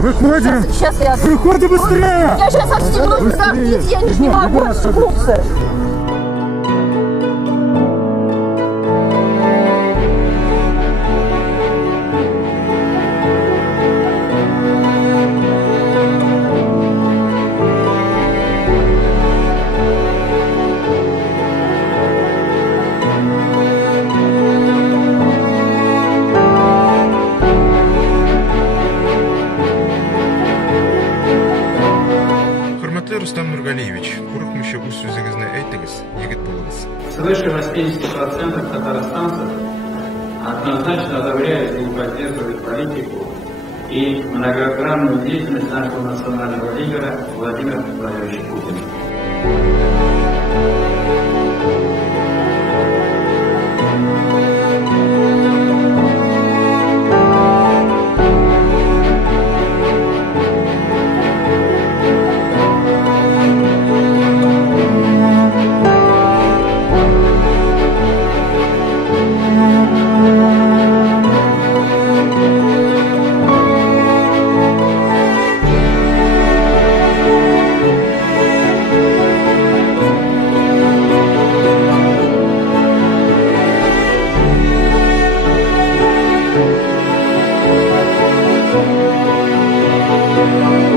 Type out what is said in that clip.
Выходим! Сейчас я... Выходи быстрее! Я сейчас отстегну, подождите, я не могу отстегнуться. Рустам Нургалиевич, курок мүше өз сөзіңізді айттыңыз, егіт болыңыз. Свыше 80% татарстанцев однозначно одобряют и поддерживают политику и многогранную деятельность нашего национального лидера Владимира Владимировича Путина. Thank you.